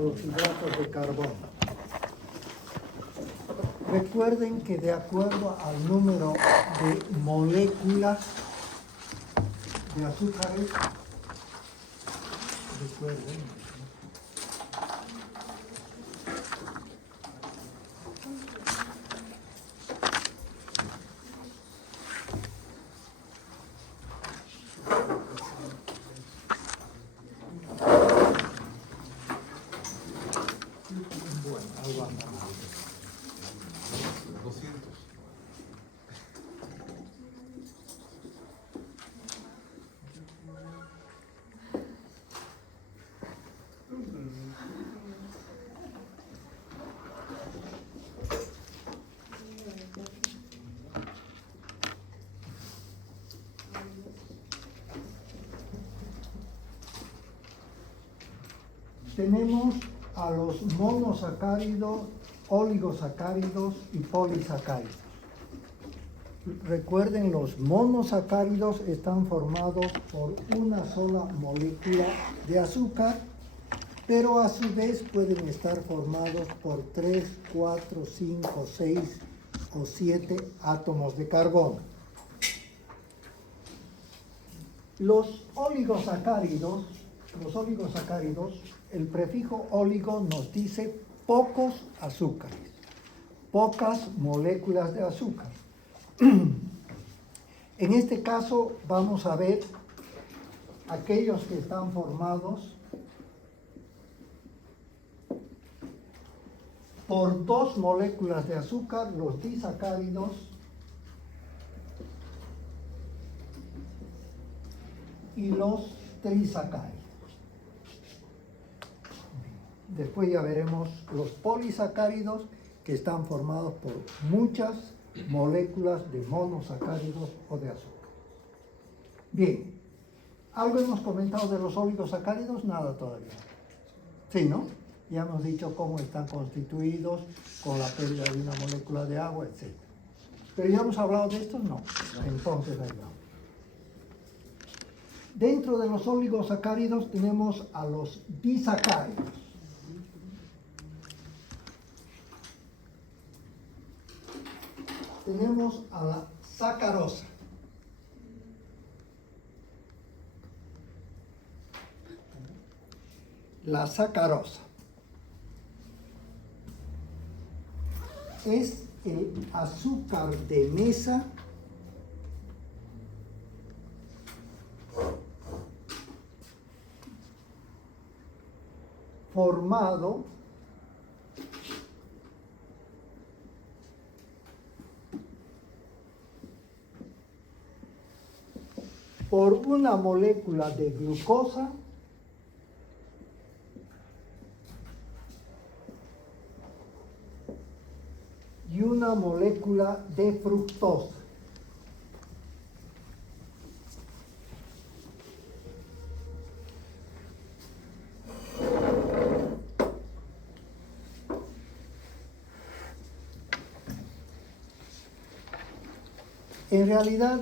Los hidratos de carbono. Recuerden que de acuerdo al número de moléculas de azúcares, recuerden, ahí vamos. 200. Tenemos a los monosacáridos, oligosacáridos y polisacáridos. Recuerden, los monosacáridos están formados por una sola molécula de azúcar, pero a su vez pueden estar formados por 3, 4, 5, 6 o 7 átomos de carbono. Los oligosacáridos, el prefijo óligo nos dice pocos azúcares, pocas moléculas de azúcar. En este caso vamos a ver aquellos que están formados por 2 moléculas de azúcar, los disacáridos, y los trisacáridos. Después ya veremos los polisacáridos, que están formados por muchas moléculas de monosacáridos o de azúcar. Bien, ¿algo hemos comentado de los oligosacáridos? Nada todavía. Sí, ¿no? Ya hemos dicho cómo están constituidos, con la pérdida de una molécula de agua, etc. ¿Pero ya hemos hablado de estos? No. Entonces ahí vamos. Dentro de los oligosacáridos tenemos a los disacáridos. Tenemos a la sacarosa. La sacarosa es el azúcar de mesa formado por una molécula de glucosa y una molécula de fructosa. En realidad,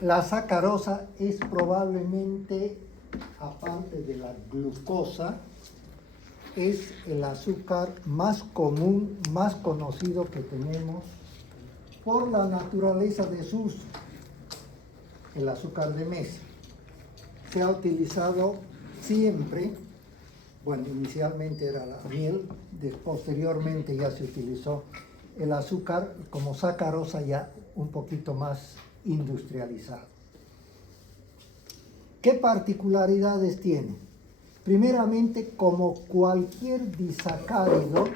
la sacarosa es probablemente, aparte de la glucosa, es el azúcar más común, más conocido que tenemos por la naturaleza de su uso, el azúcar de mesa. Se ha utilizado siempre, bueno, inicialmente era la miel, posteriormente ya se utilizó el azúcar como sacarosa ya un poquito más industrializado. ¿Qué particularidades tiene? Primeramente, como cualquier disacárido,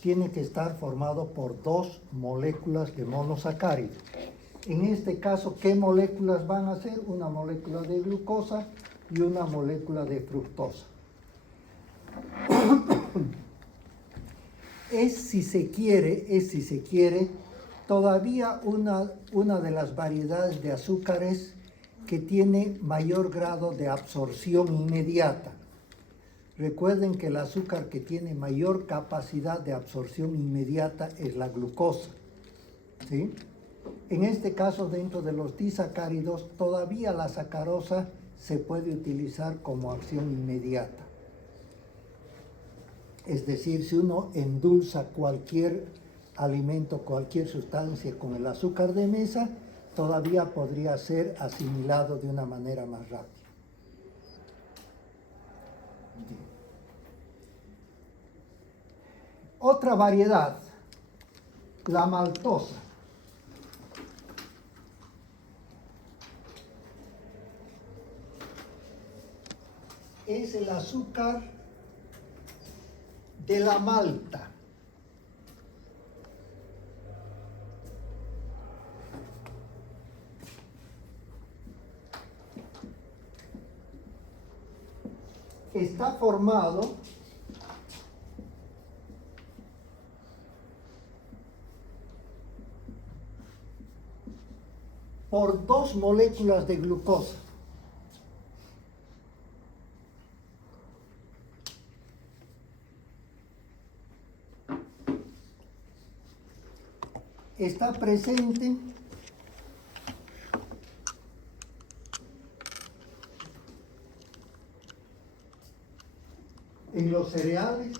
tiene que estar formado por 2 moléculas de monosacárido. En este caso, ¿qué moléculas van a ser? Una molécula de glucosa y una molécula de fructosa. Es, si se quiere, todavía una de las variedades de azúcares que tiene mayor grado de absorción inmediata. Recuerden que el azúcar que tiene mayor capacidad de absorción inmediata es la glucosa, ¿sí? En este caso, dentro de los disacáridos, todavía la sacarosa se puede utilizar como acción inmediata. Es decir, si uno endulza cualquier alimento, cualquier sustancia con el azúcar de mesa, todavía podría ser asimilado de una manera más rápida. Bien. Otra variedad, la maltosa. Es el azúcar de la malta. Está formado por dos moléculas de glucosa. Está presente en los cereales,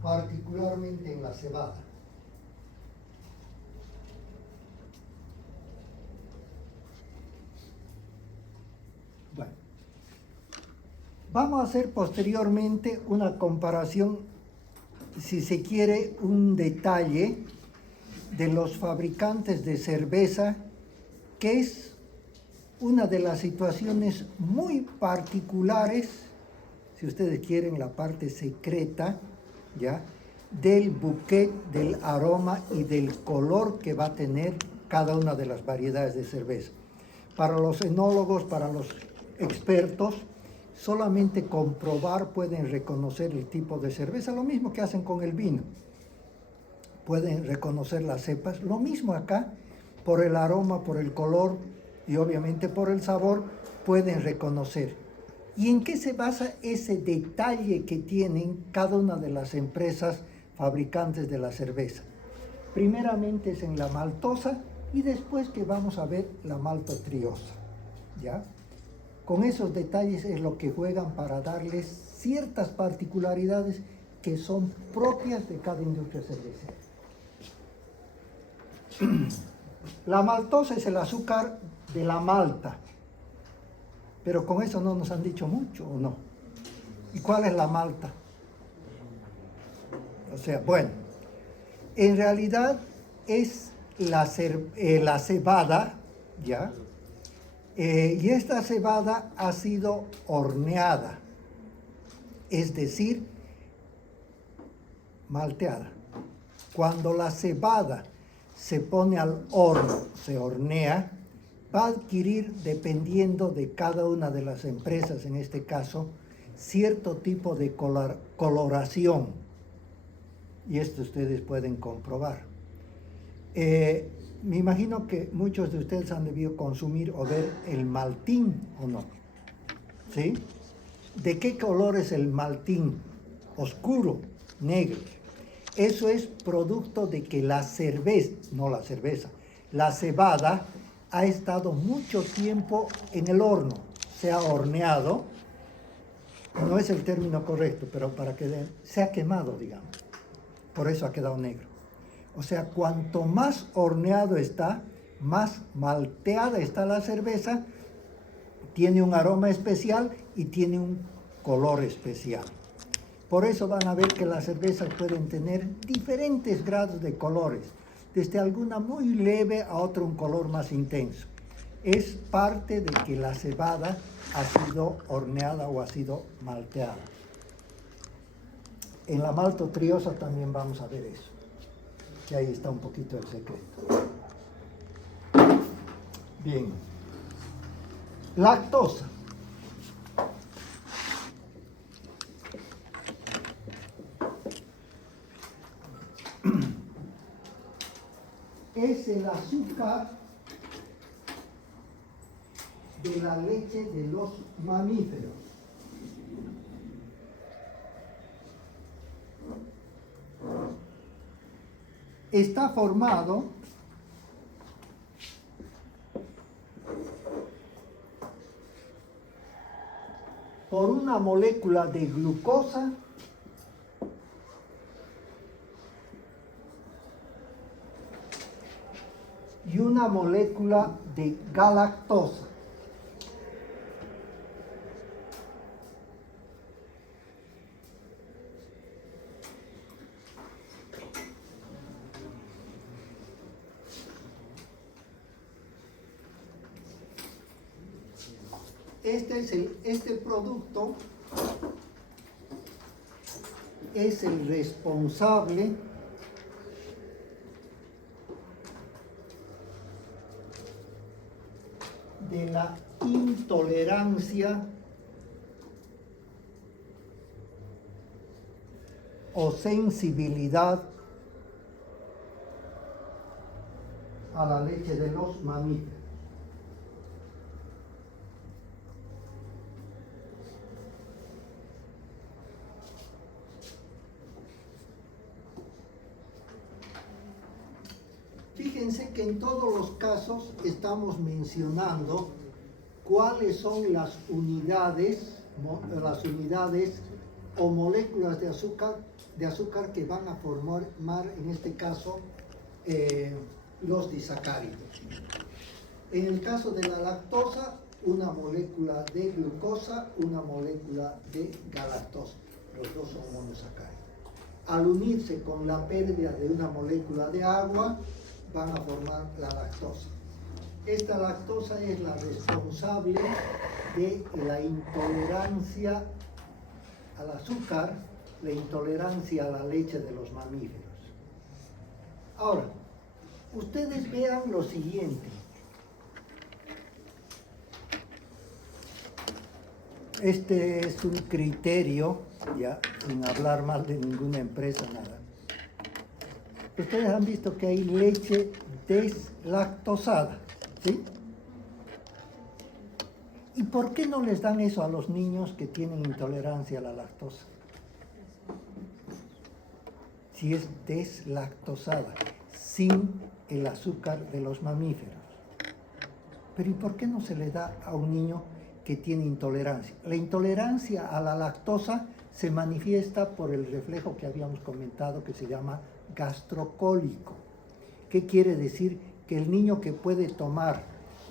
particularmente en la cebada. Bueno, vamos a hacer posteriormente una comparación, si se quiere, un detalle de los fabricantes de cerveza, que es una de las situaciones muy particulares, si ustedes quieren, la parte secreta, ¿ya?, del bouquet, del aroma y del color que va a tener cada una de las variedades de cerveza. Para los enólogos, para los expertos, solamente comprobar pueden reconocer el tipo de cerveza, lo mismo que hacen con el vino. Pueden reconocer las cepas, lo mismo acá, por el aroma, por el color y obviamente por el sabor, pueden reconocer. ¿Y en qué se basa ese detalle que tienen cada una de las empresas fabricantes de la cerveza? Primeramente es en la maltosa y después que vamos a ver la maltotriosa, ¿ya? Con esos detalles es lo que juegan para darles ciertas particularidades que son propias de cada industria cervecera. La maltosa es el azúcar de la malta, pero con eso no nos han dicho mucho, ¿o no? ¿Y cuál es la malta? O sea, bueno, en realidad es la cebada, ¿ya? Y esta cebada ha sido horneada, es decir, malteada. Cuando la cebada se pone al horno, se hornea, va a adquirir, dependiendo de cada una de las empresas, en este caso, cierto tipo de coloración. Y esto ustedes pueden comprobar. Me imagino que muchos de ustedes han debido consumir o ver el maltín, ¿o no? ¿Sí? ¿De qué color es el maltín? Oscuro, negro. Eso es producto de que la cerveza, no la cerveza, la cebada ha estado mucho tiempo en el horno, se ha horneado, no es el término correcto, pero para que se ha quemado, digamos, por eso ha quedado negro. O sea, cuanto más horneado está, más malteada está la cerveza, tiene un aroma especial y tiene un color especial. Por eso van a ver que las cervezas pueden tener diferentes grados de colores, desde alguna muy leve a otra un color más intenso. Es parte de que la cebada ha sido horneada o ha sido malteada. En la maltotriosa también vamos a ver eso, que ahí está un poquito el secreto. Bien. Lactosa. Es el azúcar de la leche de los mamíferos. Está formado por una molécula de glucosa y una molécula de galactosa. Este producto es el responsable de la intolerancia o sensibilidad a la leche de los mamíferos. Fíjense que en todos los casos estamos mencionando cuáles son las unidades o moléculas de azúcar que van a formar, en este caso, los disacáridos. En el caso de la lactosa, una molécula de glucosa, una molécula de galactosa. Los dos son monosacáridos. Al unirse con la pérdida de una molécula de agua, van a formar la lactosa. Esta lactosa es la responsable de la intolerancia al azúcar, la intolerancia a la leche de los mamíferos. Ahora, ustedes vean lo siguiente. Este es un criterio, ya sin hablar mal de ninguna empresa, nada. Ustedes han visto que hay leche deslactosada, ¿sí? ¿Y por qué no les dan eso a los niños que tienen intolerancia a la lactosa? Si es deslactosada, sin el azúcar de los mamíferos. Pero ¿y por qué no se le da a un niño que tiene intolerancia? La intolerancia a la lactosa se manifiesta por el reflejo que habíamos comentado que se llama gastrocólico. ¿Qué quiere decir? Que el niño que puede tomar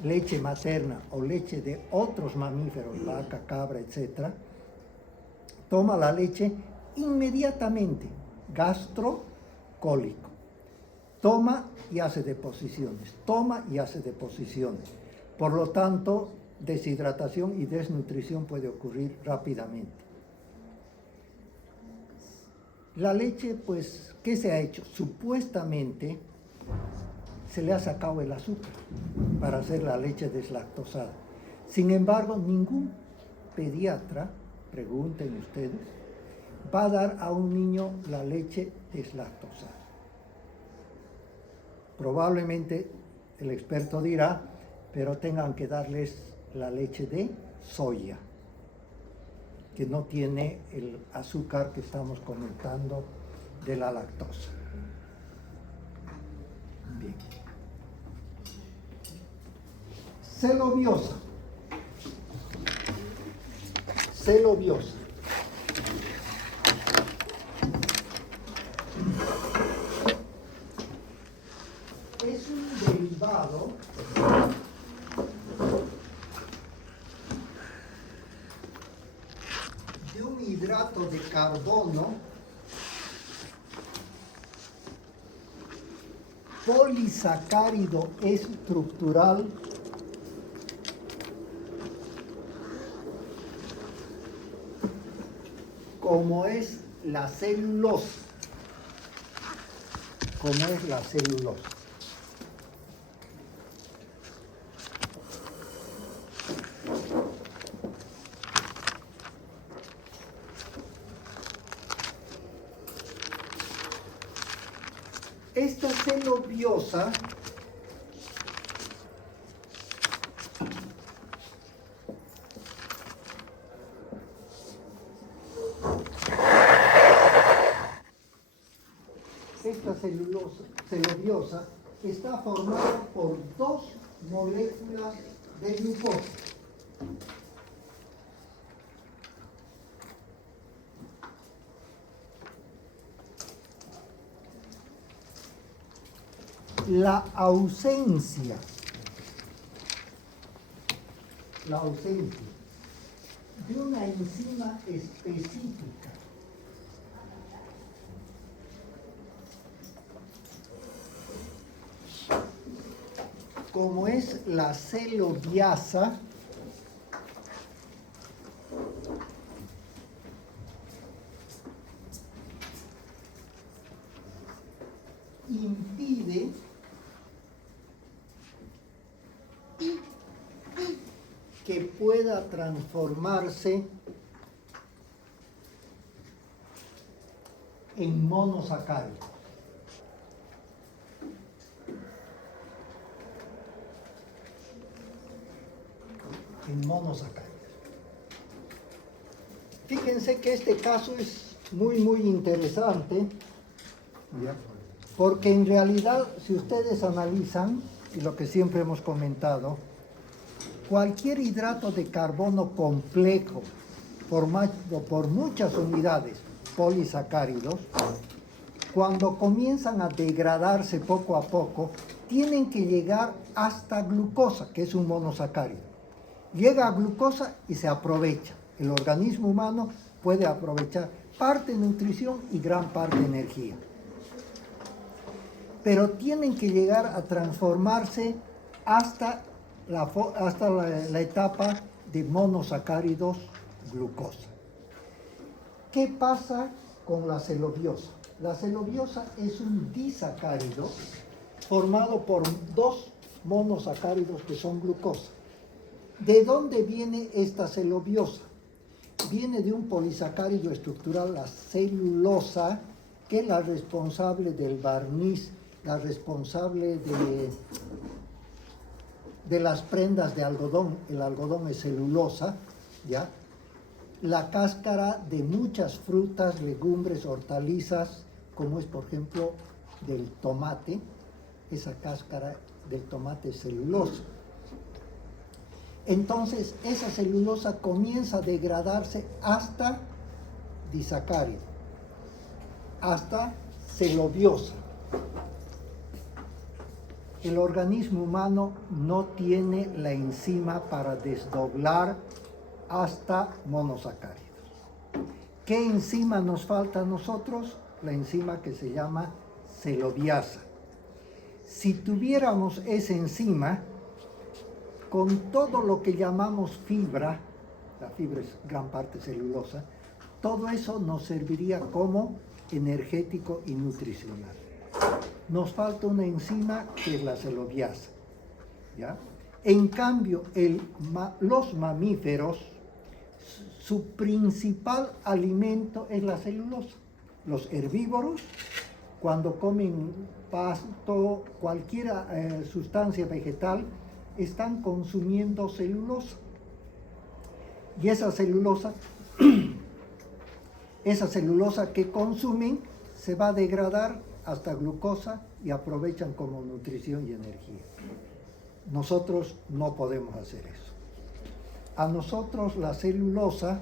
leche materna o leche de otros mamíferos, vaca, cabra, etc., toma la leche inmediatamente, gastrocólico. Toma y hace deposiciones, toma y hace deposiciones. Por lo tanto, deshidratación y desnutrición puede ocurrir rápidamente. La leche, pues, ¿qué se ha hecho? Supuestamente se le ha sacado el azúcar para hacer la leche deslactosada. Sin embargo, ningún pediatra, pregunten ustedes, va a dar a un niño la leche deslactosada. Probablemente el experto dirá, pero tengan que darles la leche de soya, que no tiene el azúcar que estamos comentando de la lactosa. Bien. Celobiosa. Celobiosa. Es un derivado de un hidrato de carbono polisacárido estructural como es la celulosa. Esta celobiosa celobiosa está formada por dos moléculas de glucosa. la ausencia de una enzima específica como es la celobiasa, impide que pueda transformarse en monosacáridos. Fíjense que este caso es muy interesante, porque en realidad, si ustedes analizan, y lo que siempre hemos comentado, cualquier hidrato de carbono complejo formado por muchas unidades polisacáridos, cuando comienzan a degradarse poco a poco, tienen que llegar hasta glucosa, que es un monosacárido. Llega a glucosa y se aprovecha. El organismo humano puede aprovechar parte nutrición y gran parte energía. Pero tienen que llegar a transformarse hasta la etapa de monosacáridos glucosa. ¿Qué pasa con la celobiosa? La celobiosa es un disacárido formado por dos monosacáridos que son glucosa. ¿De dónde viene esta celobiosa? Viene de un polisacárido estructural, la celulosa, que es la responsable del barniz, la responsable de las prendas de algodón. El algodón es celulosa, ¿ya? La cáscara de muchas frutas, legumbres, hortalizas, como es por ejemplo del tomate. Esa cáscara del tomate es celulosa. Entonces esa celulosa comienza a degradarse hasta disacárido, hasta celobiosa. El organismo humano no tiene la enzima para desdoblar hasta monosacáridos. ¿Qué enzima nos falta a nosotros? La enzima que se llama celobiasa. Si tuviéramos esa enzima, con todo lo que llamamos fibra, la fibra es gran parte celulosa, todo eso nos serviría como energético y nutricional. Nos falta una enzima que es la celobiasa, ¿ya? En cambio, los mamíferos, su principal alimento es la celulosa. Los herbívoros, cuando comen pasto, cualquier sustancia vegetal, están consumiendo celulosa. Y esa celulosa que consumen se va a degradar hasta glucosa y aprovechan como nutrición y energía. Nosotros no podemos hacer eso. A nosotros la celulosa,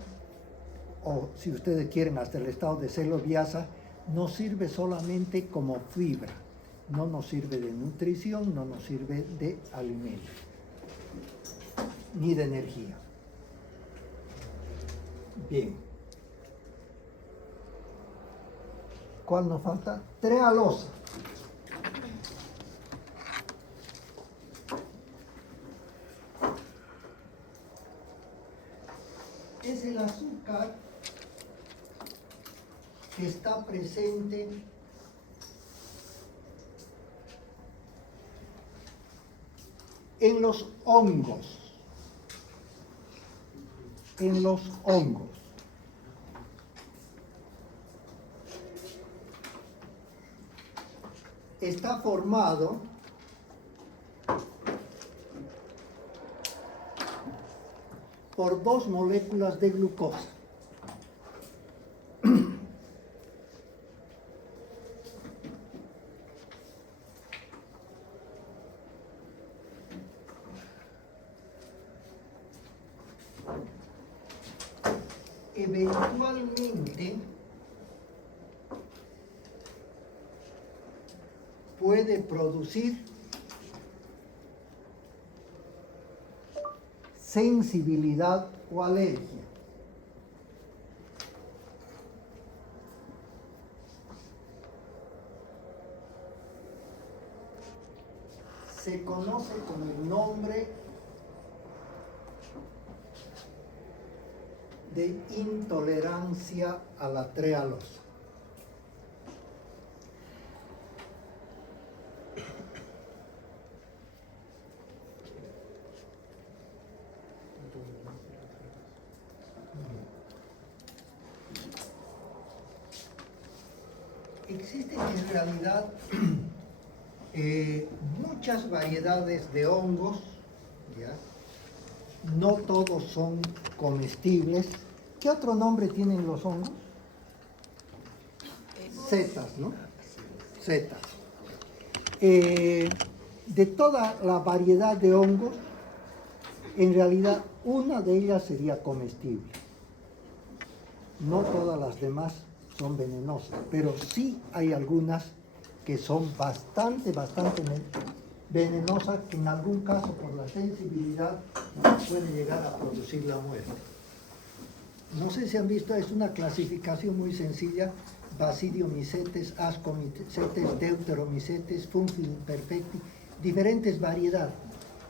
o si ustedes quieren hasta el estado de celobiasa, nos sirve solamente como fibra. No nos sirve de nutrición, no nos sirve de alimento, ni de energía. Bien. ¿Cuál nos falta? Trealosa. Es el azúcar que está presente en los hongos. En los hongos. Está formado por dos moléculas de glucosa. Eventualmente puede producir sensibilidad o alergia. Se conoce con el nombre de intolerancia a la trealosa. Existen en realidad muchas variedades de hongos, ¿ya? No todos son comestibles. ¿Qué otro nombre tienen los hongos? Setas, ¿no? Setas. De toda la variedad de hongos, en realidad una de ellas sería comestible. No todas las demás son venenosas, pero sí hay algunas que son bastante venenosas, que en algún caso por la sensibilidad puede llegar a producir la muerte. No sé si han visto, es una clasificación muy sencilla: Basidiomycetes, Ascomycetes, Deuteromycetes, Fungi imperfecti, diferentes variedades.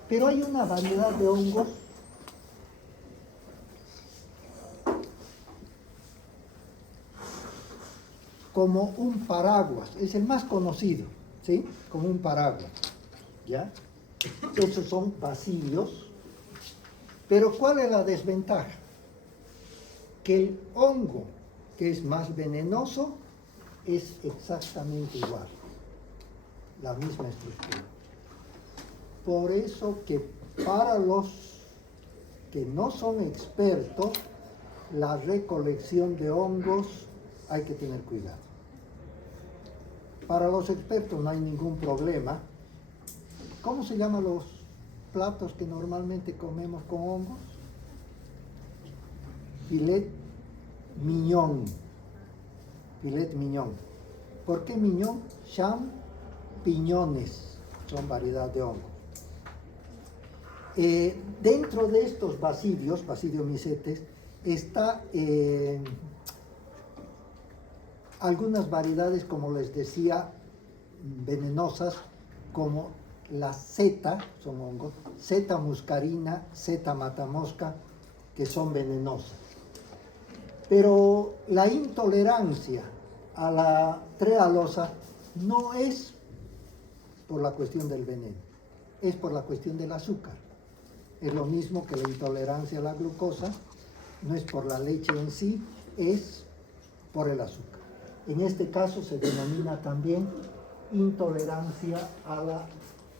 Pero hay una variedad de hongos como un paraguas, es el más conocido, ¿sí? Como un paraguas, ¿ya? Esos son basidios. Pero ¿cuál es la desventaja? Que el hongo que es más venenoso es exactamente igual, la misma estructura. Por eso que para los que no son expertos, la recolección de hongos hay que tener cuidado. Para los expertos no hay ningún problema. ¿Cómo se llaman los platos que normalmente comemos con hongos? Filet mignon. Filet mignon. ¿Por qué mignon? Champiñones son variedad de hongos. Dentro de estos basidios, Basidiomycetes, está algunas variedades, como les decía, venenosas, como la seta, son hongos, seta muscarina, seta matamosca, que son venenosas. Pero la intolerancia a la trealosa no es por la cuestión del veneno, es por la cuestión del azúcar. Es lo mismo que la intolerancia a la glucosa, no es por la leche en sí, es por el azúcar. En este caso se denomina también intolerancia a la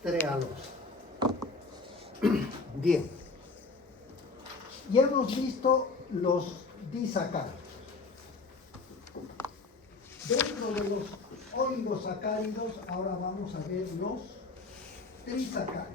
trealosa. Bien, ya hemos visto los disacáridos. Dentro de los oligosacáridos, ahora vamos a ver los trisacáridos.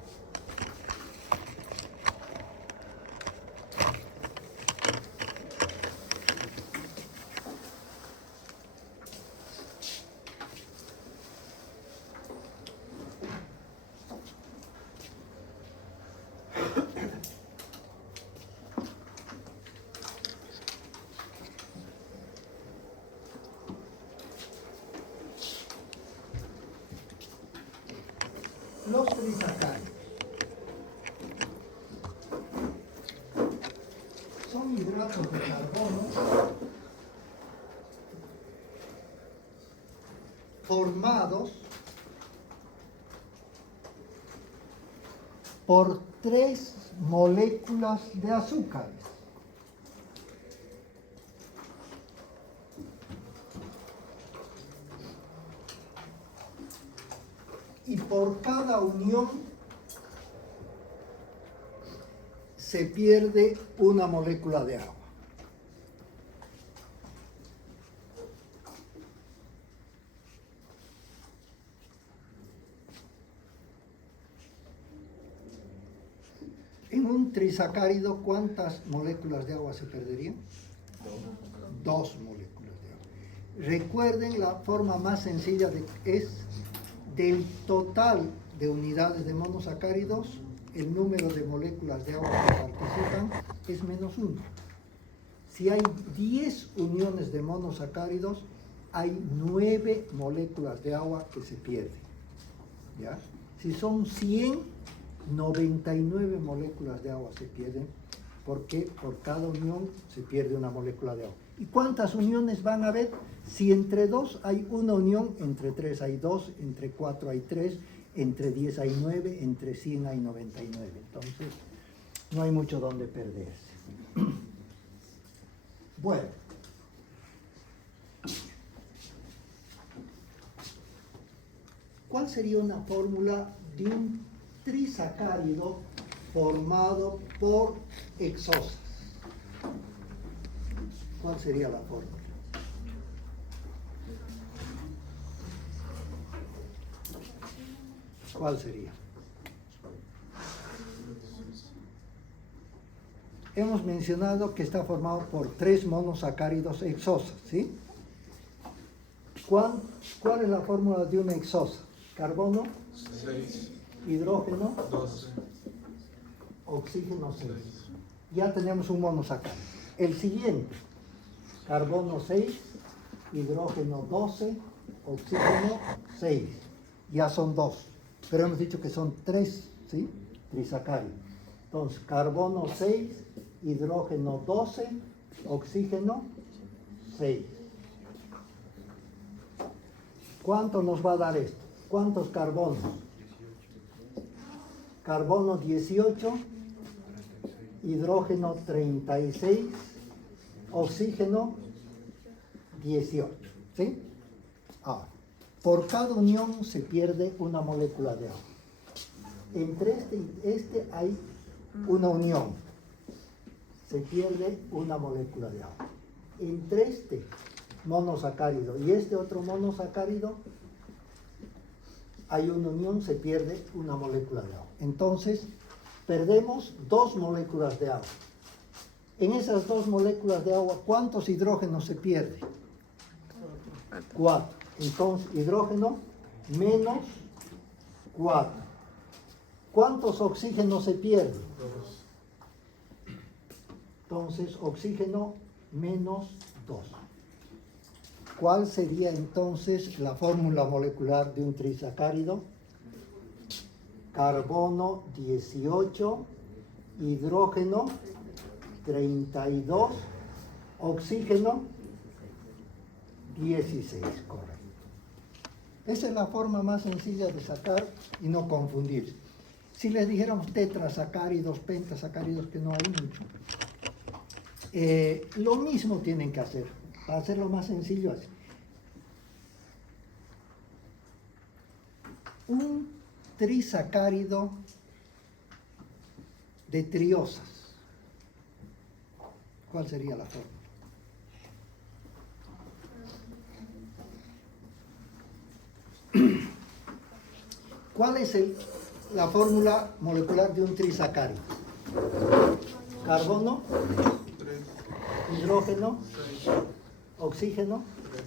Los trisacáridos son hidratos de carbono formados por 3 moléculas de azúcares. Y por cada unión se pierde una molécula de agua. En un trisacárido, ¿cuántas moléculas de agua se perderían? 2 moléculas de agua. Recuerden, la forma más sencilla es Del total de unidades de monosacáridos, el número de moléculas de agua que participan es -1. Si hay 10 uniones de monosacáridos, hay 9 moléculas de agua que se pierden. ¿Ya? Si son 100, 99 moléculas de agua se pierden, porque por cada unión se pierde una molécula de agua. ¿Y cuántas uniones van a haber? Si entre 2 hay una unión, entre 3 hay 2, entre 4 hay 3, entre 10 hay 9, entre 100 hay 99. Entonces, no hay mucho donde perderse. Bueno. ¿Cuál sería una fórmula de un trisacárido formado por hexosas? ¿Cuál sería la fórmula? ¿Cuál sería? Hemos mencionado que está formado por 3 monosacáridos hexosas, ¿sí? ¿Cuál es la fórmula de una hexosa? Carbono 6, hidrógeno 12, oxígeno 6. 6. Ya tenemos un monosacárido. El siguiente, carbono 6, hidrógeno 12, oxígeno 6. Ya son 2, pero hemos dicho que son 3, ¿sí? Trisacáridos. Entonces, carbono 6, hidrógeno 12, oxígeno 6. ¿Cuánto nos va a dar esto? ¿Cuántos carbonos? Carbono 18, hidrógeno 36, oxígeno 18, ¿sí? Ahora, por cada unión se pierde una molécula de agua. Entre este y este hay una unión, se pierde una molécula de agua. Entre este monosacárido y este otro monosacárido hay una unión, se pierde una molécula de agua. Entonces, perdemos 2 moléculas de agua. En esas 2 moléculas de agua, ¿cuántos hidrógenos se pierden? 4. Entonces, hidrógeno menos 4. ¿Cuántos oxígenos se pierden? 2. Entonces, oxígeno menos 2. ¿Cuál sería entonces la fórmula molecular de un trisacárido? Carbono 18, hidrógeno 32, oxígeno 16, correcto. Esa es la forma más sencilla de sacar y no confundirse. Si les dijéramos tetrasacáridos, pentasacáridos, que no hay mucho, lo mismo tienen que hacer. Para hacerlo más sencillo así. Un trisacárido de triosas. ¿Cuál sería la fórmula? ¿Cuál es la fórmula molecular de un trisacárido? Carbono, 3, hidrógeno, 6, oxígeno. 3.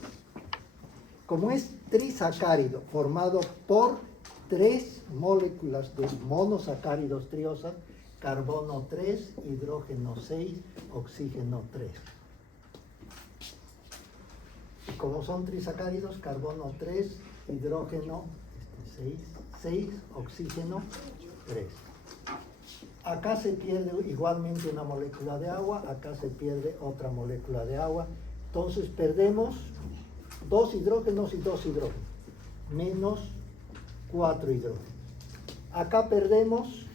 Como es trisacárido formado por 3 moléculas de monosacáridos triosas, carbono 3, hidrógeno 6, oxígeno 3. Y como son trisacáridos, carbono 3, hidrógeno 6, oxígeno 3. Acá se pierde igualmente una molécula de agua, acá se pierde otra molécula de agua. Entonces perdemos 2 hidrógenos y 2 hidrógenos, menos 4 hidrógenos. Acá perdemos,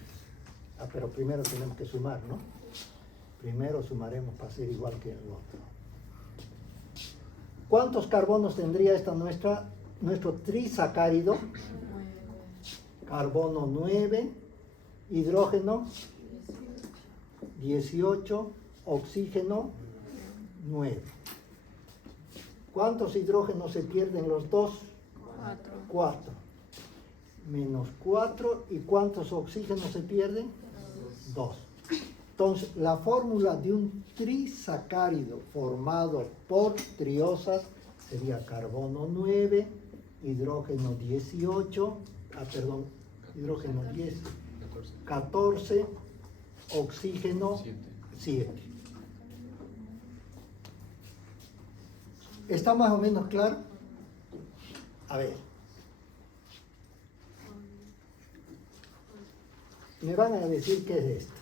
pero primero tenemos que sumar, ¿no? Primero sumaremos para ser igual que el otro. ¿Cuántos carbonos tendría nuestro trisacárido? Carbono 9, hidrógeno 18, oxígeno 9. ¿Cuántos hidrógenos se pierden los dos? 4. Menos 4. ¿Y cuántos oxígenos se pierden? 2. Entonces, la fórmula de un trisacárido formado por triosas sería carbono 9, hidrógeno 18, hidrógeno 10, 14, oxígeno 7. ¿Está más o menos claro? A ver. Me van a decir qué es esto.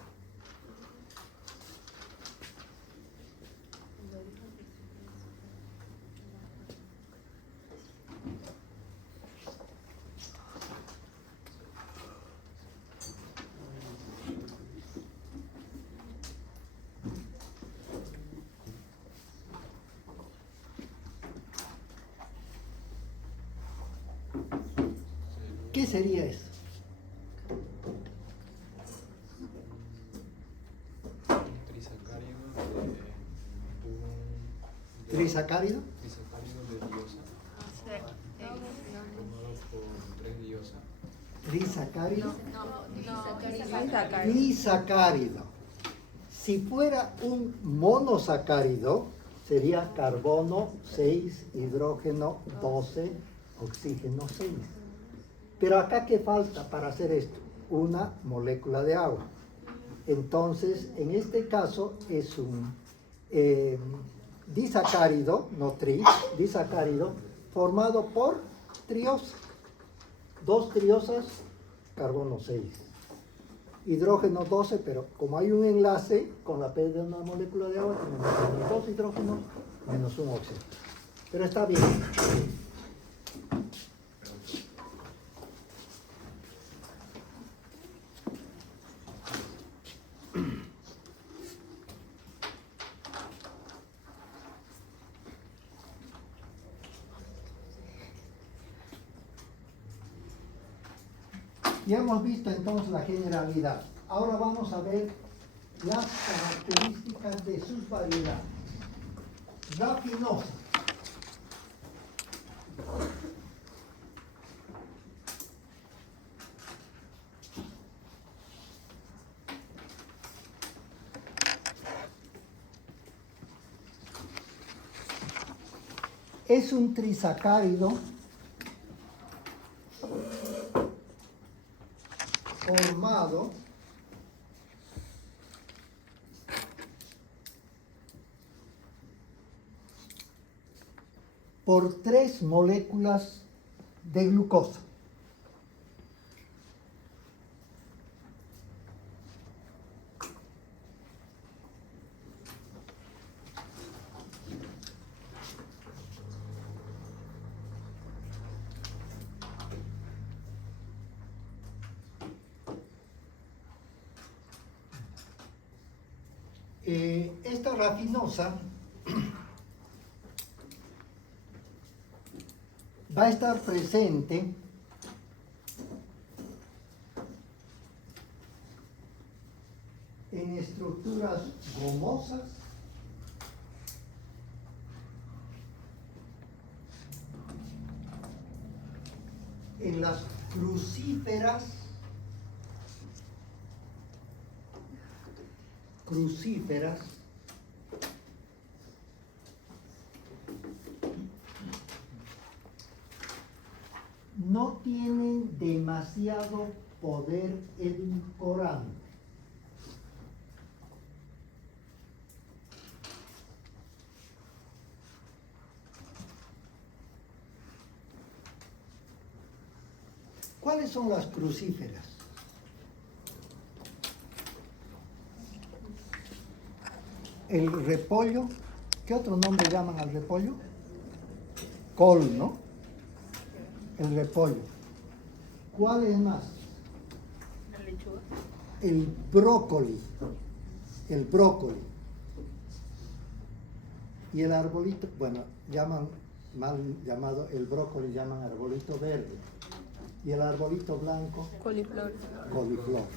¿Qué sería eso? ¿Trisacárido? Trisacárido de diosa, formado por 3 diosas. ¿Trisacárido? No, Disacárido. Si fuera un monosacárido, sería carbono 6, hidrógeno 12, oxígeno 6. Pero acá, ¿qué falta para hacer esto? Una molécula de agua. Entonces, en este caso es un disacárido, no disacárido, formado por triosa. 2 triosas, carbono 6. Hidrógeno 12, pero como hay un enlace con la P de una molécula de agua, tenemos menos 2 hidrógenos menos 1 oxígeno. Pero está bien. Ya hemos visto entonces la generalidad. Ahora vamos a ver las características de sus variedades. Rafinosa. Es un trisacárido formado por 3 moléculas de glucosa. Esta rafinosa va a estar presente en estructuras gomosas, en las crucíferas, no tienen demasiado poder edulcorante. ¿Cuáles son las crucíferas? El repollo, ¿qué otro nombre llaman al repollo? Col, ¿no? El repollo. ¿Cuál es más? La lechuga. El brócoli. El brócoli. Y el arbolito, bueno, llaman, mal llamado el brócoli, llaman arbolito verde. Y el arbolito blanco, Coliflor. coliflor.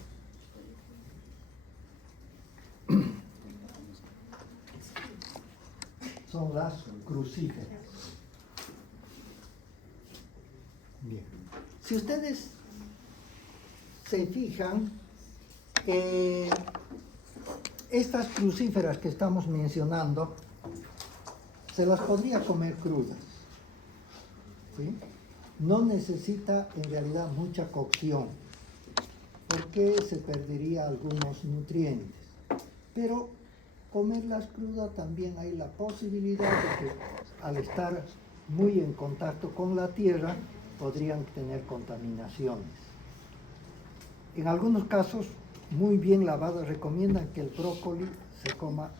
Son las crucíferas. Bien. Si ustedes se fijan, estas crucíferas que estamos mencionando, se las podría comer crudas. ¿Sí? no necesita en realidad mucha cocción, porque se perdería algunos nutrientes. Pero comerlas crudas también hay la posibilidad de que al estar muy en contacto con la tierra podrían tener contaminaciones. En algunos casos, muy bien lavadas, recomiendan que el brócoli se coma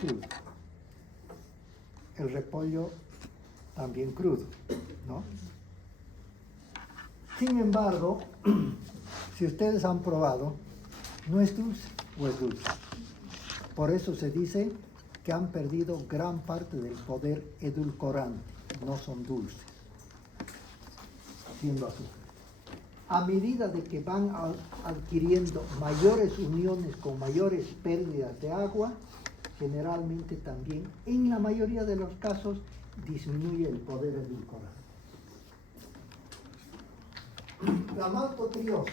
crudo. El repollo también crudo, ¿no? Sin embargo, si ustedes han probado, no es dulce o es dulce. Por eso se dice que han perdido gran parte del poder edulcorante, no son dulces, siendo azúcar. A medida de que van adquiriendo mayores uniones con mayores pérdidas de agua, generalmente también, en la mayoría de los casos, disminuye el poder edulcorante. La maltotriosa.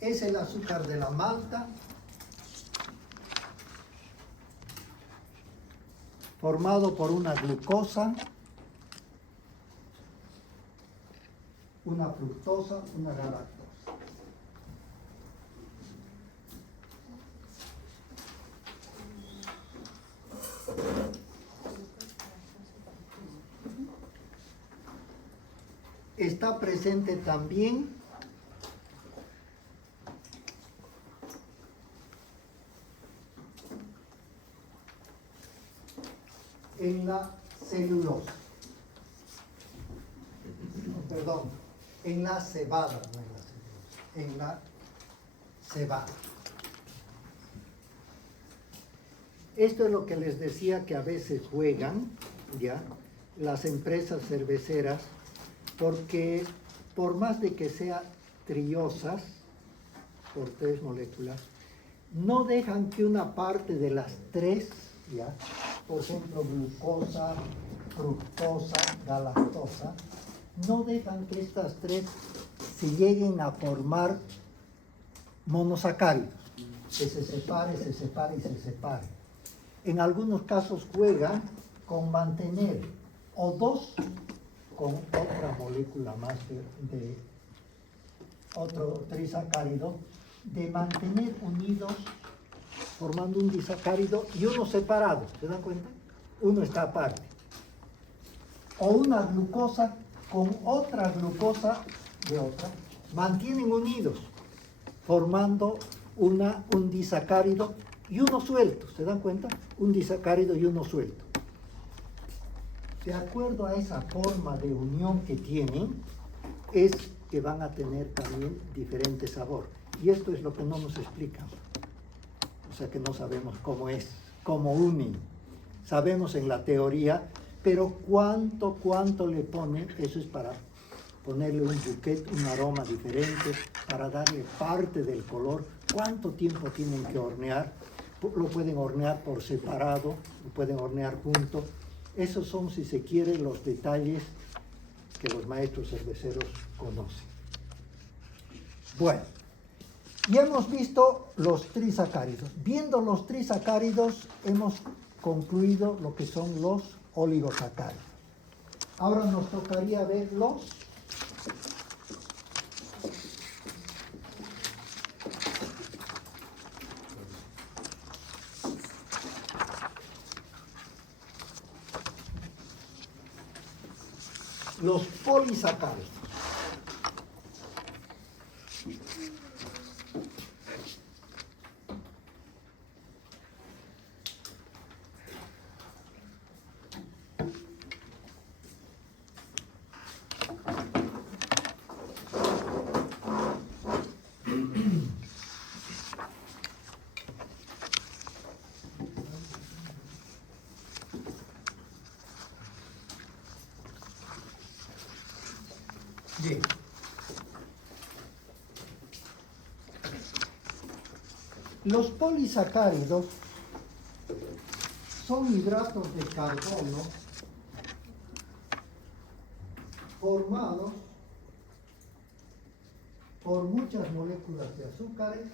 Es el azúcar de la malta formado por una glucosa, una fructosa, una galactosa. Está presente también en la celulosa, perdón, en la cebada, no en la celulosa, en la cebada. Esto es lo que les decía que a veces juegan, ¿ya?, las empresas cerveceras, porque por más de que sean triosas, por 3 moléculas, no dejan que una parte de las 3, ¿ya?, por ejemplo, glucosa, fructosa, galactosa, no dejan que estas 3 se lleguen a formar monosacáridos, que se separe y se separe. En algunos casos juegan con mantener o 2 con otra molécula más de otro trisacárido, de mantener unidos formando un disacárido y uno separado, ¿se dan cuenta? Uno está aparte. O una glucosa con otra glucosa de otra, mantienen unidos, formando un disacárido y uno suelto, ¿se dan cuenta? Un disacárido y uno suelto. De acuerdo a esa forma de unión que tienen, es que van a tener también diferente sabor. Y esto es lo que no nos explican. O sea que no sabemos cómo es, cómo unen. Sabemos en la teoría, pero cuánto le ponen, eso es para ponerle un bouquet, un aroma diferente, para darle parte del color. ¿Cuánto tiempo tienen que hornear? Lo pueden hornear por separado, lo pueden hornear junto. Esos son, si se quiere, los detalles que los maestros cerveceros conocen. Bueno, ya hemos visto los trisacáridos. Viendo los trisacáridos, hemos concluido lo que son los oligosacáridos. Ahora nos tocaría ver los polisacáridos. Bien. Los polisacáridos son hidratos de carbono formados por muchas moléculas de azúcares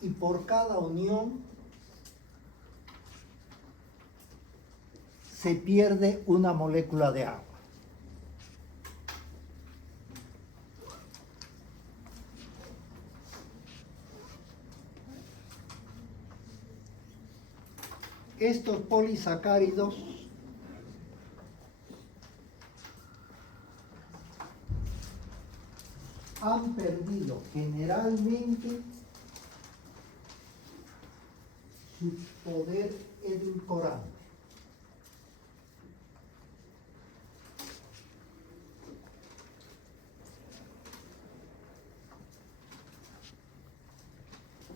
y por cada unión se pierde una molécula de agua. Estos polisacáridos han perdido generalmente su poder edulcorante.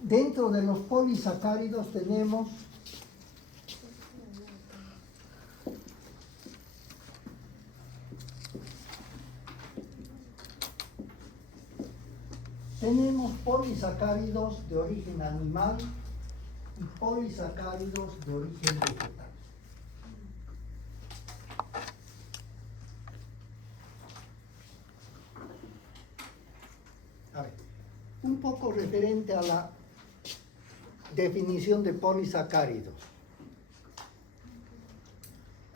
Dentro de los polisacáridos tenemos polisacáridos de origen animal y polisacáridos de origen vegetal. A ver, un poco referente a la definición de polisacáridos.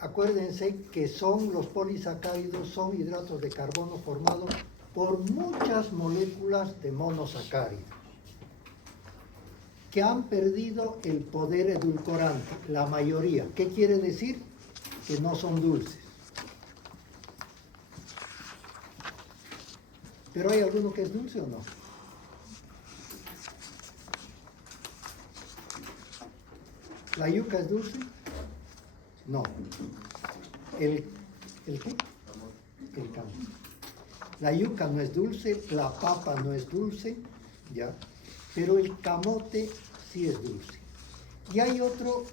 Acuérdense que los polisacáridos son hidratos de carbono formados por muchas moléculas de monosacáridos que han perdido el poder edulcorante, la mayoría. ¿Qué quiere decir? Que no son dulces. ¿Pero hay alguno que es dulce o no? ¿La yuca es dulce? No. ¿El qué? El camote. La yuca no es dulce, la papa no es dulce, ¿ya? Pero el camote sí es dulce. Y hay otro,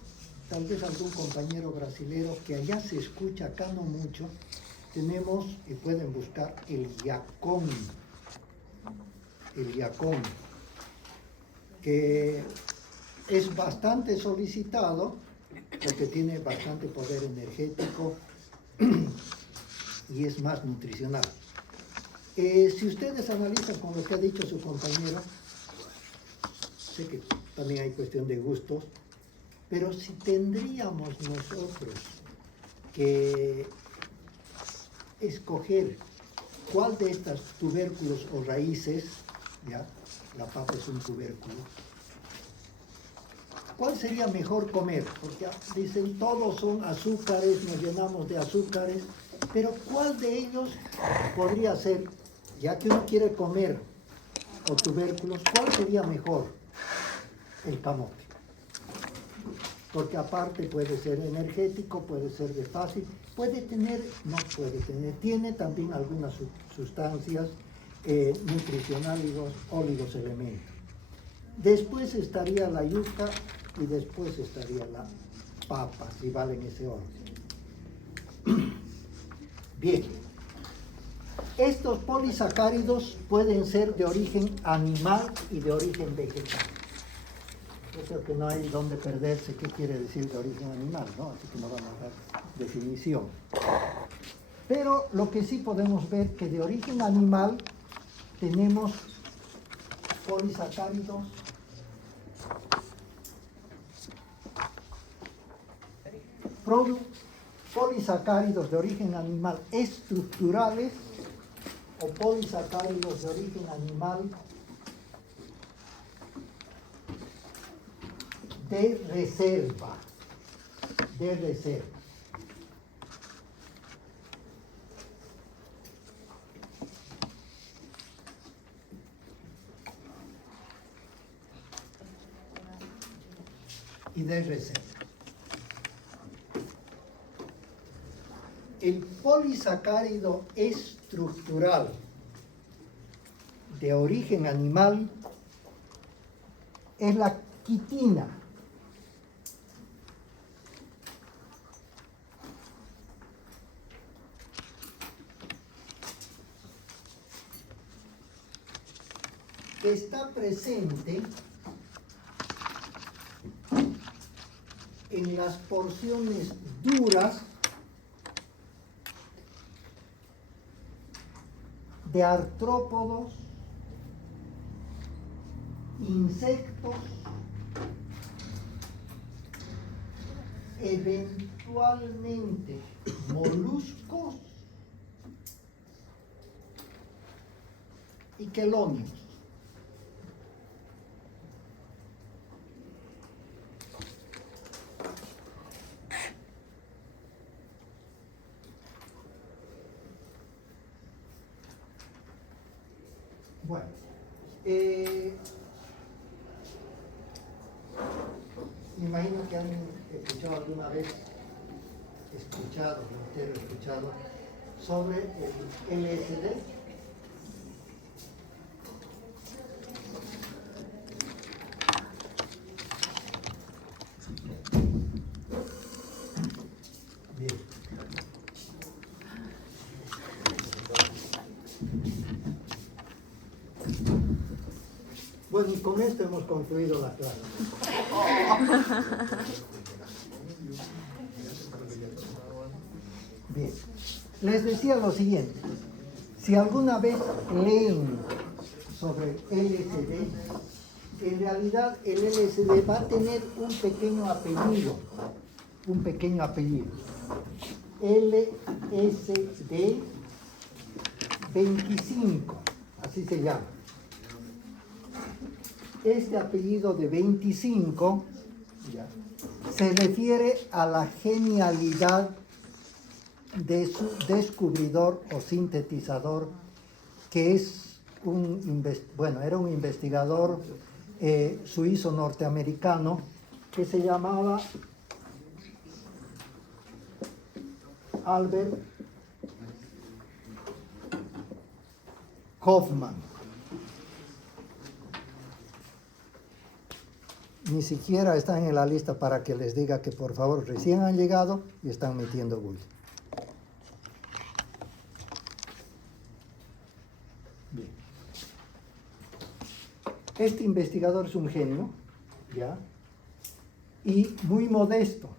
tal vez algún compañero brasilero, que allá se escucha, acá no mucho. Tenemos, y pueden buscar, el yacón. El yacón, que es bastante solicitado porque tiene bastante poder energético y es más nutricional. Si ustedes analizan con lo que ha dicho su compañero, sé que también hay cuestión de gustos, pero si tendríamos nosotros que escoger cuál de estas tubérculos o raíces, ¿ya? La papa es un tubérculo, ¿cuál sería mejor comer? Porque dicen todos son azúcares, nos llenamos de azúcares, pero ¿cuál de ellos podría ser, ya que uno quiere comer o tubérculos, cuál sería mejor? El camote. Porque aparte puede ser energético, puede ser de fácil, tiene también algunas sustancias nutricionales, oligoselementos. Después estaría la yuca y después estaría la papa, si vale en ese orden. Bien, estos polisacáridos pueden ser de origen animal y de origen vegetal. Yo creo que no hay donde perderse qué quiere decir de origen animal, ¿no? Así que no vamos a dar definición. Pero lo que sí podemos ver que de origen animal tenemos polisacáridos polisacáridos de origen animal estructurales o polisacáridos de origen animal de reserva. Y de reserva. El polisacárido estructural de origen animal es la quitina. Que está presente en las porciones duras de artrópodos insectos, eventualmente moluscos y quelonios. Bueno, me imagino que han escuchado alguna vez, escuchado sobre el LSD. Bien. Bueno, y con esto hemos concluido la clase. Bien, les decía lo siguiente, si alguna vez leen sobre LSD, en realidad el LSD va a tener un pequeño apellido, LSD 25, así se llama. Este apellido de 25 ¿ya? Se refiere a la genialidad de su descubridor o sintetizador, que es era un investigador suizo norteamericano que se llamaba Albert Hofmann. Ni siquiera están en la lista para que les diga que por favor recién han llegado y están metiendo bulla. Bien. Este investigador es un genio, ¿ya? Y muy modesto.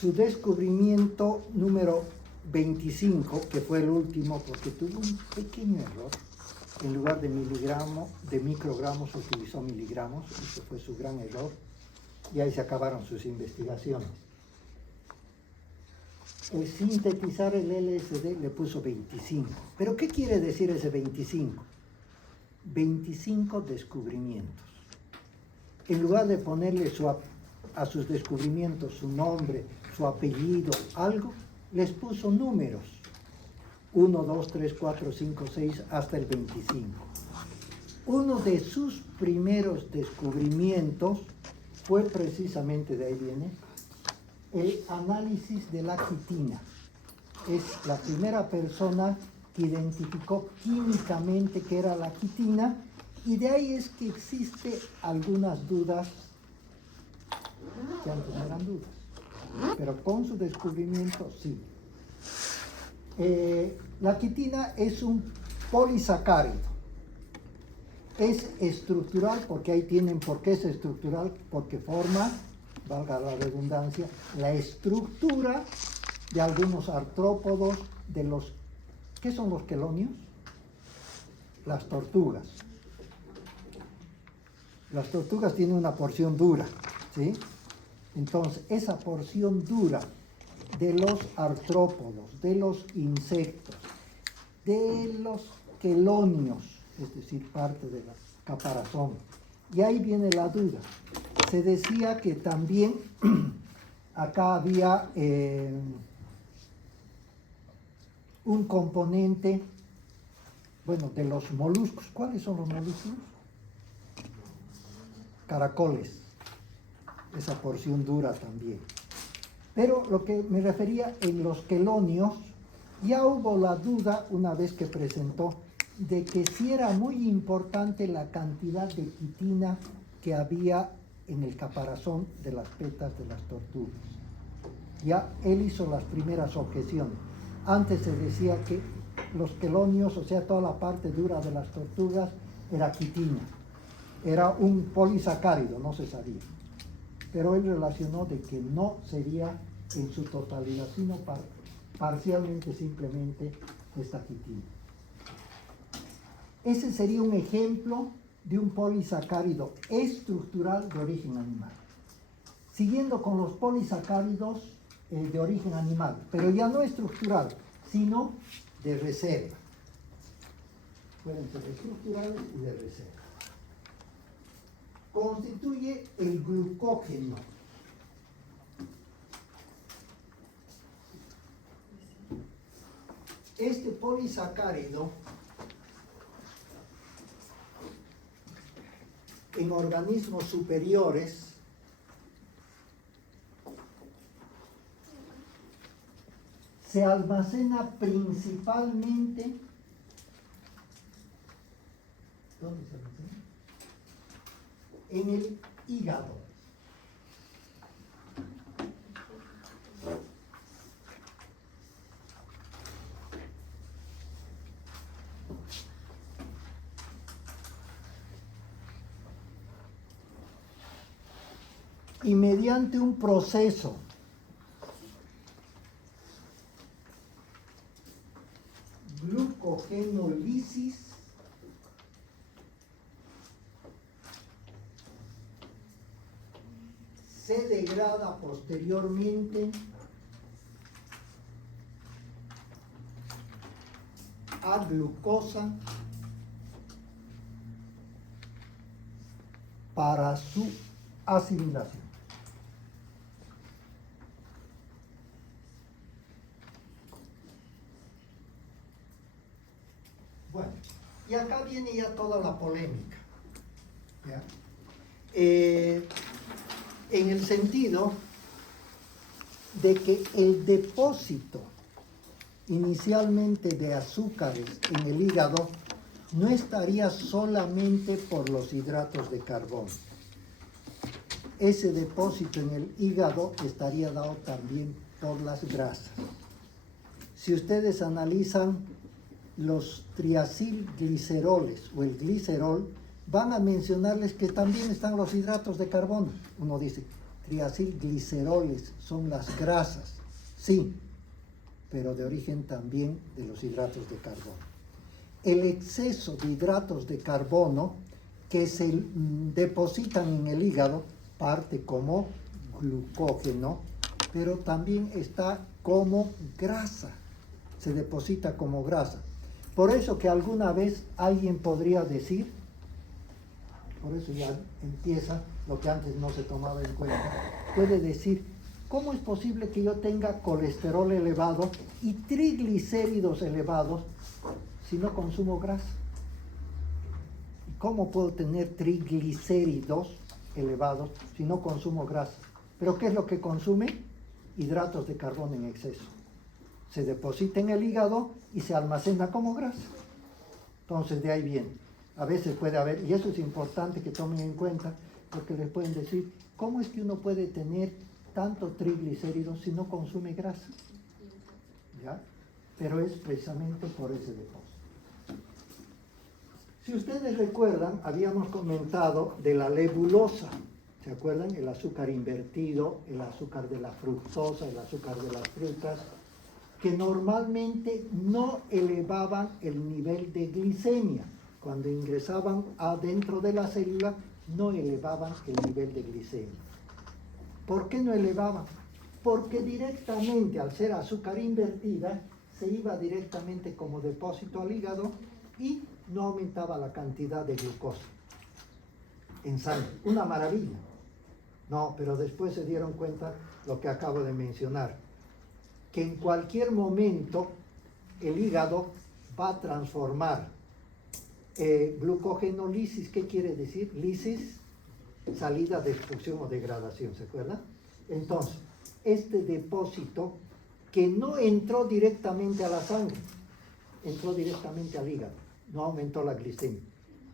Su descubrimiento número 25, que fue el último porque tuvo un pequeño error, en lugar de microgramos utilizó miligramos, ese fue su gran error, y ahí se acabaron sus investigaciones. El sintetizar el LSD le puso 25. ¿Pero qué quiere decir ese 25? 25 descubrimientos. En lugar de ponerle a sus descubrimientos su nombre, su apellido, algo, les puso números. 1, 2, 3, 4, 5, 6, hasta el 25. Uno de sus primeros descubrimientos fue precisamente, de ahí viene, el análisis de la quitina. Es la primera persona que identificó químicamente qué era la quitina, y de ahí es que existen algunas dudas, que antes no eran dudas, pero con su descubrimiento sí. La quitina es un polisacárido. Es estructural, porque ahí tienen por qué es estructural, porque forma, valga la redundancia, la estructura de algunos artrópodos, de los, ¿qué son los quelonios? Las tortugas. Las tortugas tienen una porción dura, ¿sí? Entonces, esa porción dura de los artrópodos, de los insectos, de los quelonios, es decir, parte de la caparazón. Y ahí viene la duda. Se decía que también acá había un componente, bueno, de los moluscos. ¿Cuáles son los moluscos? Caracoles. Esa porción dura también. Pero lo que me refería en los quelonios, ya hubo la duda una vez que presentó de que sí era muy importante la cantidad de quitina que había en el caparazón de las petas de las tortugas. Ya él hizo las primeras objeciones. Antes se decía que los quelonios, o sea, toda la parte dura de las tortugas, era quitina. Era un polisacárido, no se sabía. Pero él relacionó de que no sería en su totalidad, sino parcialmente simplemente esta quitina. Ese sería un ejemplo de un polisacárido estructural de origen animal. Siguiendo con los polisacáridos de origen animal, pero ya no estructural, sino de reserva. Pueden ser estructurales y de reserva. Constituye el glucógeno. Este polisacárido en organismos superiores se almacena principalmente, ¿dónde se almacena? En el hígado. Y mediante un proceso glucogenólisis se degrada posteriormente a glucosa para su asimilación. Bueno, y acá viene ya toda la polémica, ¿ya? En el sentido de que el depósito inicialmente de azúcares en el hígado no estaría solamente por los hidratos de carbono. Ese depósito en el hígado estaría dado también por las grasas. Si ustedes analizan los triacilgliceroles o el glicerol, van a mencionarles que también están los hidratos de carbono. Uno dice, triacilgliceroles son las grasas, sí, pero de origen también de los hidratos de carbono. El exceso de hidratos de carbono que se depositan en el hígado parte como glucógeno, pero también está como grasa, se deposita como grasa. Por eso que alguna vez alguien podría decir, por eso ya empieza lo que antes no se tomaba en cuenta, puede decir, ¿cómo es posible que yo tenga colesterol elevado y triglicéridos elevados si no consumo grasa? ¿Cómo puedo tener triglicéridos elevados si no consumo grasa? ¿Pero qué es lo que consume? Hidratos de carbono en exceso. Se deposita en el hígado y se almacena como grasa. Entonces de ahí viene. A veces puede haber, y eso es importante que tomen en cuenta, porque les pueden decir, ¿cómo es que uno puede tener tanto triglicéridos si no consume grasa? ¿Ya? Pero es precisamente por ese depósito. Si ustedes recuerdan, habíamos comentado de la lebulosa. ¿Se acuerdan? El azúcar invertido, el azúcar de la fructosa, el azúcar de las frutas, que normalmente no elevaban el nivel de glicemia. Cuando ingresaban adentro de la célula, no elevaban el nivel de glicemia. ¿Por qué no elevaban? Porque directamente, al ser azúcar invertida, se iba directamente como depósito al hígado y no aumentaba la cantidad de glucosa en sangre. Una maravilla. No, pero después se dieron cuenta lo que acabo de mencionar, que en cualquier momento el hígado va a transformar glucogenólisis. ¿Qué quiere decir? Lisis, salida, destrucción o degradación, ¿se acuerdan? Entonces, este depósito que no entró directamente a la sangre, entró directamente al hígado, no aumentó la glicemia.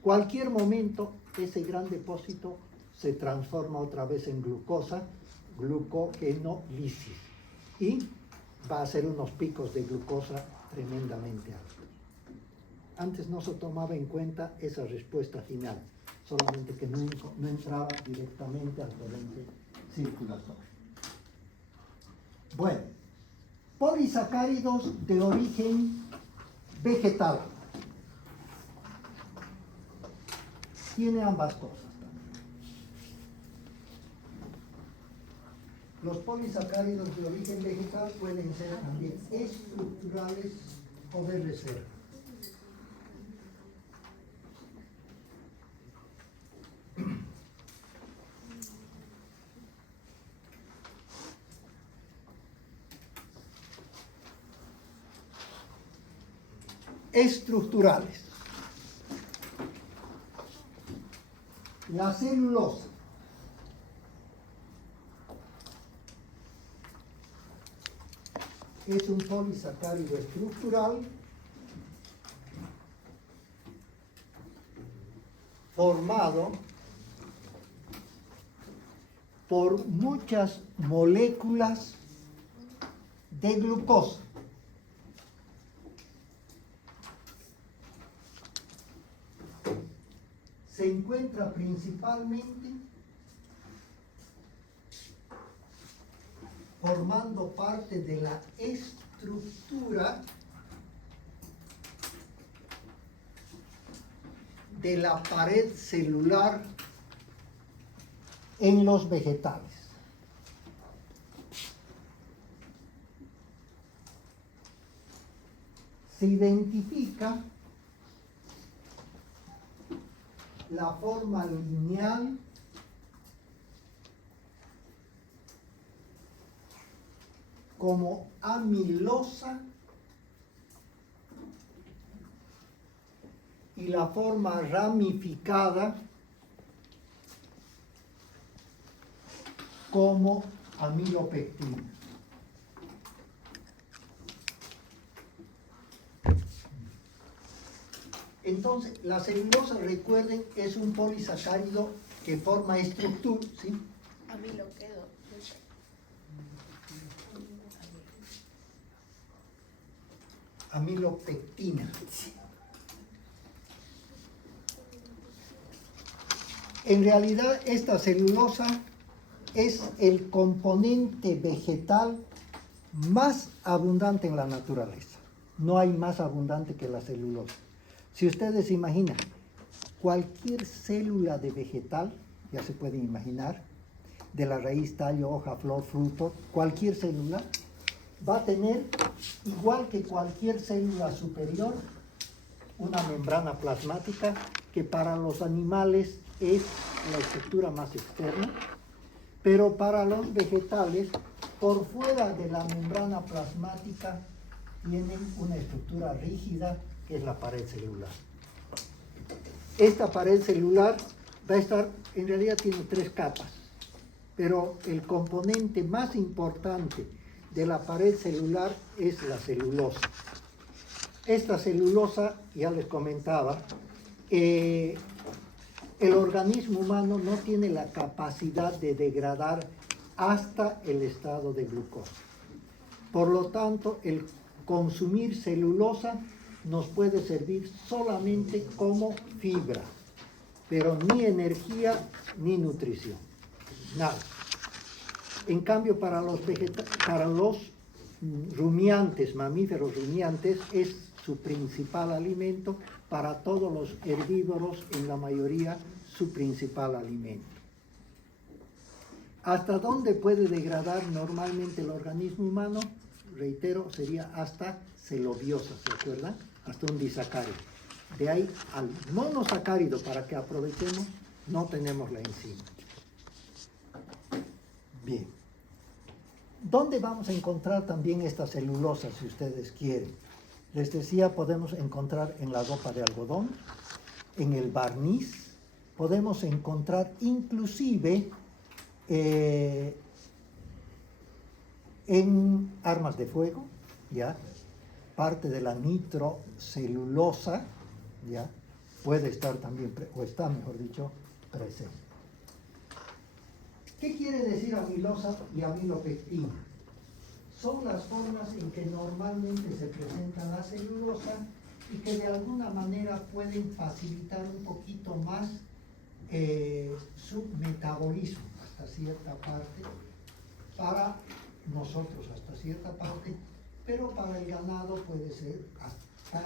Cualquier momento, ese gran depósito se transforma otra vez en glucosa, glucogenólisis, y va a hacer unos picos de glucosa tremendamente altos. Antes no se tomaba en cuenta esa respuesta final, solamente que no entraba directamente al torrente circulatorio. Bueno, polisacáridos de origen vegetal. tiene ambas cosas también. Los polisacáridos de origen vegetal pueden ser también estructurales o de reserva. Estructurales. La celulosa es un polisacárido estructural formado por muchas moléculas de glucosa. Se encuentra principalmente formando parte de la estructura de la pared celular en los vegetales. Se identifica la forma lineal como amilosa y la forma ramificada como amilopectina. Entonces, la celulosa, recuerden, es un polisacárido que forma estructura, ¿sí? A mí lo quedo. Amilopectina. En realidad, esta celulosa es el componente vegetal más abundante en la naturaleza. No hay más abundante que la celulosa. Si ustedes se imaginan, cualquier célula de vegetal, ya se pueden imaginar, de la raíz, tallo, hoja, flor, fruto, cualquier célula va a tener, igual que cualquier célula superior, una membrana plasmática que para los animales es la estructura más externa, pero para los vegetales, por fuera de la membrana plasmática, tienen una estructura rígida que es la pared celular. Esta pared celular va a estar, en realidad tiene 3 capas, pero el componente más importante de la pared celular es la celulosa. Esta celulosa, ya les comentaba, el organismo humano no tiene la capacidad de degradar hasta el estado de glucosa. Por lo tanto, el consumir celulosa nos puede servir solamente como fibra, pero ni energía ni nutrición, nada. En cambio, para los rumiantes, mamíferos rumiantes, es su principal alimento. Para todos los herbívoros, en la mayoría, su principal alimento. ¿Hasta dónde puede degradar normalmente el organismo humano? Reitero, sería hasta celobiosa, ¿se acuerdan? Hasta un disacárido. De ahí al monosacárido, para que aprovechemos, no tenemos la enzima. Bien. ¿Dónde vamos a encontrar también esta celulosa, si ustedes quieren? Les decía, podemos encontrar en la ropa de algodón, en el barniz, podemos encontrar inclusive en armas de fuego, ¿ya? Parte de la nitrocelulosa, ¿ya? Puede estar también, o está, mejor dicho, presente. ¿Qué quiere decir amilosa y amilopectina? Son las formas en que normalmente se presenta la celulosa y que de alguna manera pueden facilitar un poquito más su metabolismo hasta cierta parte, para nosotros hasta cierta parte, pero para el ganado puede ser hasta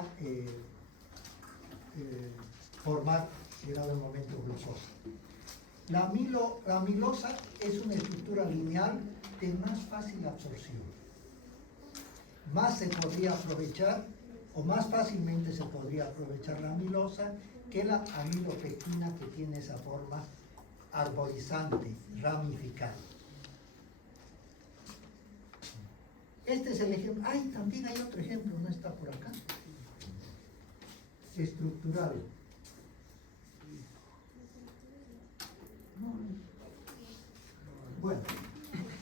formar llegado el momento glucosa. La amilosa es una estructura lineal de más fácil absorción. Más se podría aprovechar, o más fácilmente se podría aprovechar la amilosa que la amilopectina, que tiene esa forma arborizante, ramificada. Este es el ejemplo. Ay, también hay otro ejemplo, no está por acá. Estructural. Bueno,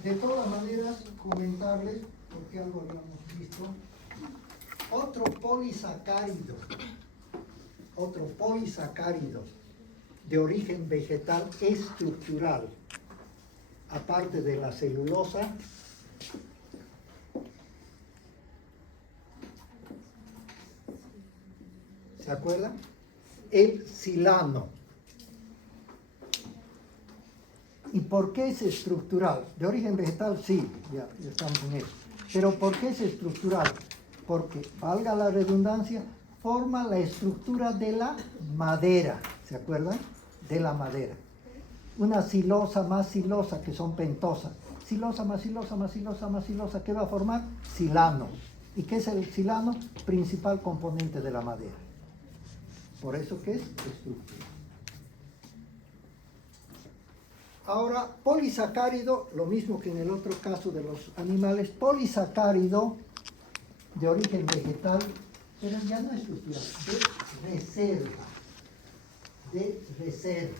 de todas maneras, comentarles, porque algo habíamos visto, otro polisacárido de origen vegetal estructural, aparte de la celulosa, ¿se acuerdan? El silano. ¿Y por qué es estructural? De origen vegetal, sí, ya estamos en eso. Pero ¿por qué es estructural? Porque, valga la redundancia, forma la estructura de la madera. ¿Se acuerdan? De la madera. Una silosa más silosa, que son pentosas. Silosa más silosa más silosa más silosa, ¿qué va a formar? Silano. ¿Y qué es el silano? Principal componente de la madera. Por eso que es estructura. Ahora, polisacárido, lo mismo que en el otro caso de los animales, polisacárido de origen vegetal, pero ya no es estructural, de reserva. De reserva.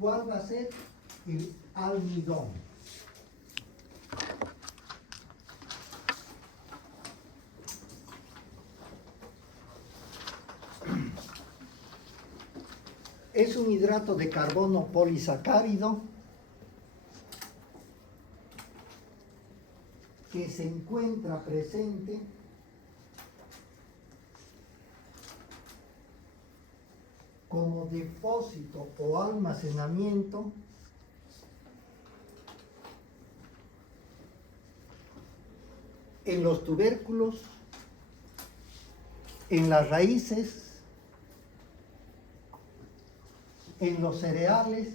¿Cuál va a ser? El almidón. Es un hidrato de carbono polisacárido que se encuentra presente como depósito o almacenamiento en los tubérculos, en las raíces, en los cereales,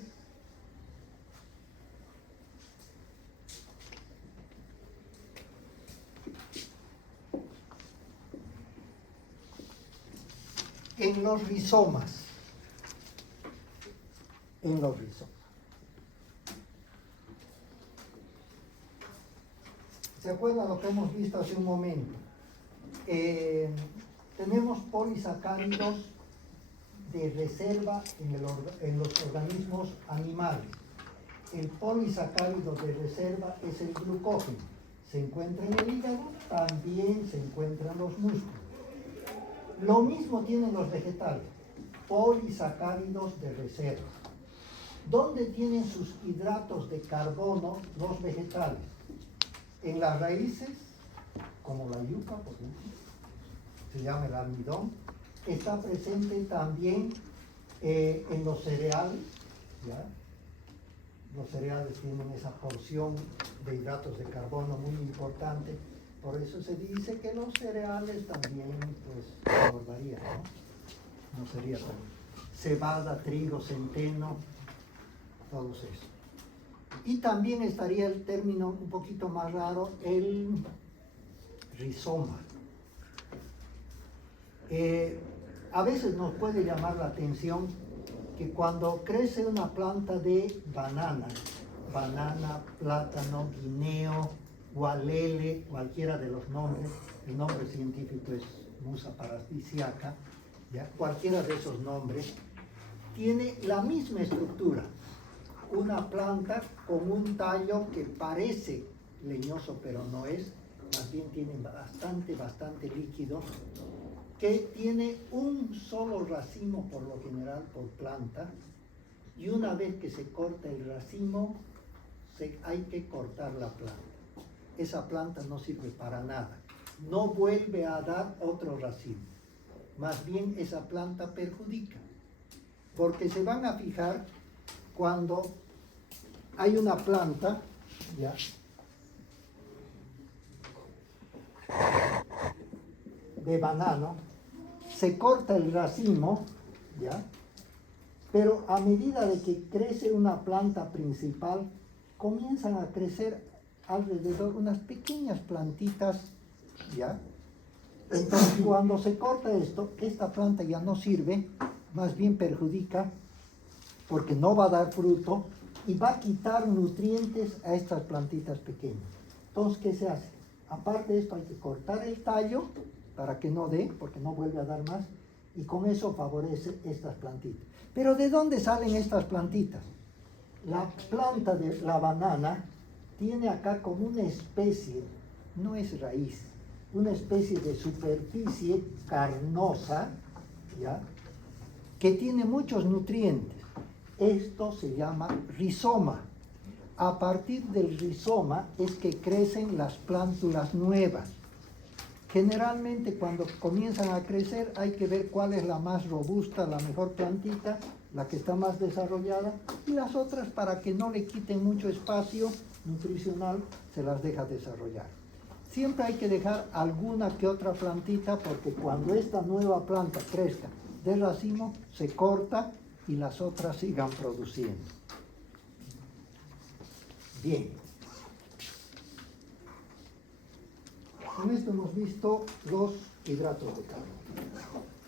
en los rizomas, ¿Se acuerdan lo que hemos visto hace un momento? Tenemos polisacáridos de reserva en los organismos animales. El polisacárido de reserva es el glucógeno. Se encuentra en el hígado, también se encuentra en los músculos. Lo mismo tienen los vegetales, polisacáridos de reserva. ¿Dónde tienen sus hidratos de carbono los vegetales? En las raíces, como la yuca, por ejemplo, se llama el almidón. Está presente también en los cereales, ¿ya? Los cereales tienen esa porción de hidratos de carbono muy importante, por eso se dice que los cereales también, pues, engordarían, ¿no? No sería tan... Cebada, trigo, centeno, todos esos. Y también estaría el término un poquito más raro, el rizoma. A veces nos puede llamar la atención que cuando crece una planta de banana, plátano, guineo, gualele, cualquiera de los nombres, el nombre científico es Musa paradisiaca, ¿ya? Cualquiera de esos nombres, tiene la misma estructura. Una planta con un tallo que parece leñoso, pero no es, más bien tiene bastante líquido, que tiene un solo racimo por lo general por planta, y una vez que se corta el racimo, hay que cortar la planta. Esa planta no sirve para nada, no vuelve a dar otro racimo, más bien esa planta perjudica, porque se van a fijar cuando hay una planta, ¿ya?, de banano, se corta el racimo, ¿ya? Pero a medida de que crece una planta principal, comienzan a crecer alrededor unas pequeñas plantitas, ¿ya? Entonces, cuando se corta esto, esta planta ya no sirve, más bien perjudica, porque no va a dar fruto y va a quitar nutrientes a estas plantitas pequeñas. Entonces, ¿qué se hace? Aparte de esto, hay que cortar el tallo para que no dé, porque no vuelve a dar más, y con eso favorece estas plantitas. Pero ¿de dónde salen estas plantitas? La planta de la banana tiene acá como una especie, no es raíz, una especie de superficie carnosa, ¿ya? Que tiene muchos nutrientes. Esto se llama rizoma. A partir del rizoma es que crecen las plántulas nuevas. Generalmente cuando comienzan a crecer hay que ver cuál es la más robusta, la mejor plantita, la que está más desarrollada, y las otras, para que no le quiten mucho espacio nutricional, se las deja desarrollar. Siempre hay que dejar alguna que otra plantita, porque cuando esta nueva planta crezca de racimo, se corta y las otras sigan produciendo. Bien. Con esto hemos visto los hidratos de carbono.